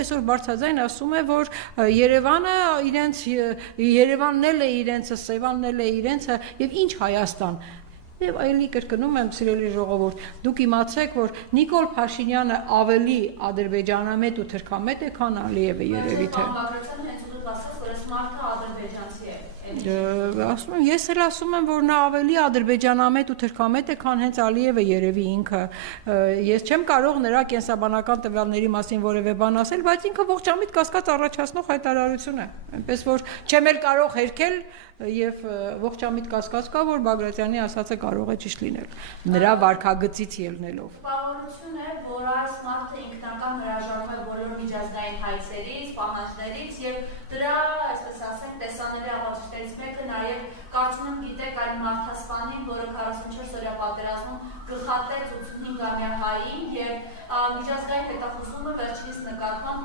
Այսօր բարձրաձայն ասում է, որ Երևանը Երևանն էլ է իրենցը, Սևանն էլ է իրենցը եւ ինչ Հայաստան։ Եվ այլի կրկնում եմ, սիրելի ժողովուրդ, դուք իմացեք, որ Նիկոլ Փաշինյանը ավելի ադրբեջանամետ ու թրքամետ է, քան Ալիևը երևի թե։ Ասում եմ, ես էլ ասում եմ, որ նա ավելի ադրբեջանամետ ու թրքամետ է, քան հենց Ալիևը երևի ինքը։ Ես չեմ կարող նրա կենսաբանական տվյալների մասին որևէ բան ասել, բայց ինքը ողջամիտ կասկած առաջացնող հայտարարություն է։ Այնպես որ չեմ էլ կարող հերքել եւ ողջամիտ կասկած կա, որ Բագրատյանի ասածը կարող է ճիշտ լինել։ Նրա վարքագծից ելնելով։ Տպավորություն է, որ այս մարդը ինքնական հրաժարվում է բոլոր միջազգային հայցերից, պահանջներից եւ դրա, այսպես ասենք, տեսանելի աղաչներից մեկը նաեւ կարծում եմ գիտեք այն մարդասպանին, որը 44 օրյա պատերազմում գլխատեց 85-ամյա հային եւ միջազգային հետախուզումը վերջինիս նկատմամբ